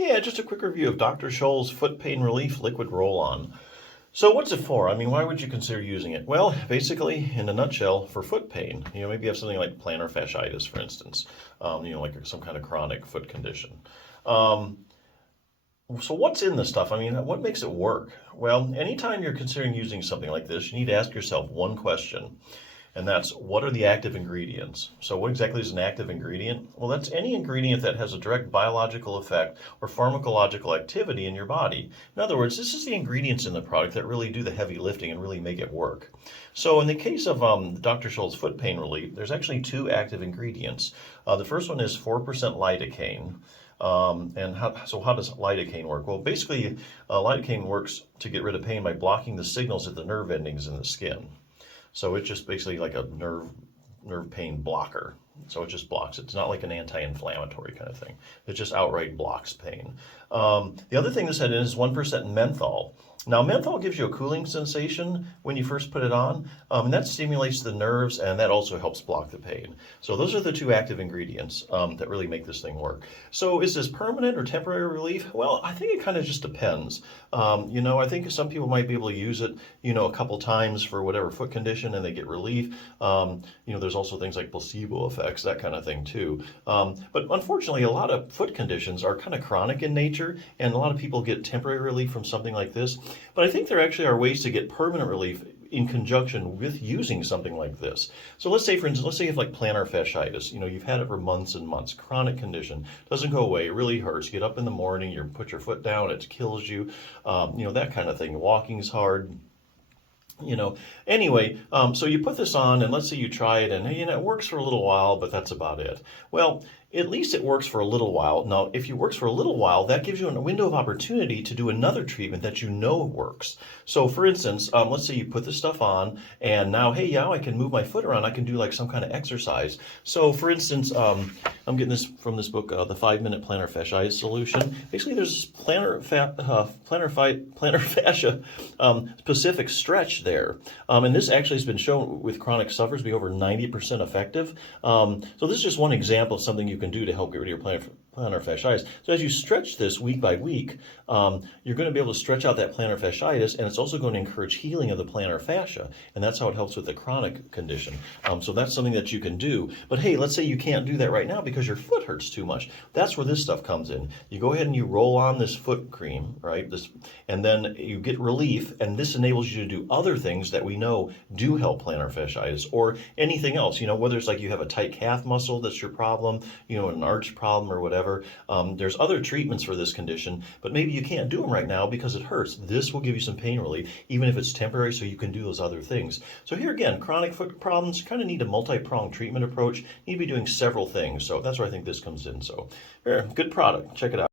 Yeah, just a quick review of Dr. Scholl's Foot Pain Relief Liquid Roll-On. So what's it for? I mean, why would you consider using it? Well, basically, in a nutshell, for foot pain. Maybe you have something like plantar fasciitis, for instance, like some kind of chronic foot condition. Um, so what's in this stuff? I mean, what makes it work? Well, anytime you're considering using something like this, you need to ask yourself one question. And that's, what are the active ingredients? So what exactly is an active ingredient? Well, that's any ingredient that has a direct biological effect or pharmacological activity in your body. In other words, this is the ingredients in the product that really do the heavy lifting and really make it work. So in the case of Dr. Scholl's foot pain relief, there's actually two active ingredients. The first one is 4% lidocaine. So how does lidocaine work? Well, basically, lidocaine works to get rid of pain by blocking the signals at the nerve endings in the skin. So it's just basically like a nerve pain blocker. So it just blocks it. It's not like an anti-inflammatory kind of thing. It just outright blocks pain. The other thing this had in is 1% menthol. Now, menthol gives you a cooling sensation when you first put it on, and that stimulates the nerves, and that also helps block the pain. So those are the two active ingredients that really make this thing work. So is this permanent or temporary relief? Well, I think it kind of just depends. I think some people might be able to use it, a couple times for whatever foot condition, and they get relief. There's also things like placebo effects, that kind of thing too. But unfortunately, a lot of foot conditions are kind of chronic in nature, and a lot of people get temporary relief from something like this. But I think there actually are ways to get permanent relief in conjunction with using something like this. So let's say, for instance, you have like plantar fasciitis. You've had it for months and months, chronic condition, doesn't go away, it really hurts. You get up in the morning, you put your foot down, it kills you, that kind of thing. Walking's hard. Anyway, so you put this on, and let's say you try it, and it works for a little while, but that's about it. Well, at least it works for a little while. Now, if it works for a little while, that gives you a window of opportunity to do another treatment that works. So, for instance, let's say you put this stuff on, and now, hey, I can move my foot around. I can do like some kind of exercise. So, for instance, I'm getting this from this book, The 5-Minute Plantar Fasciitis Solution. Basically, there's plantar fascia specific stretch there. And this actually has been shown with chronic sufferers to be over 90% effective. So this is just one example of something you can do to help get rid of your plantar fasciitis. So as you stretch this week by week, you're going to be able to stretch out that plantar fasciitis, and it's also going to encourage healing of the plantar fascia, and that's how it helps with the chronic condition. So that's something that you can do. But hey, let's say you can't do that right now because your foot hurts too much. That's where this stuff comes in. You go ahead and you roll on this foot cream, right? And then you get relief, and this enables you to do other things that we know do help plantar fasciitis, or anything else, whether it's like you have a tight calf muscle that's your problem, an arch problem or whatever. There's other treatments for this condition, but maybe you can't do them right now because it hurts. This will give you some pain relief, even if it's temporary, so you can do those other things. So here again, chronic foot problems kind of need a multi-pronged treatment approach. You need to be doing several things. So that's where I think this comes in. So, good product. Check it out.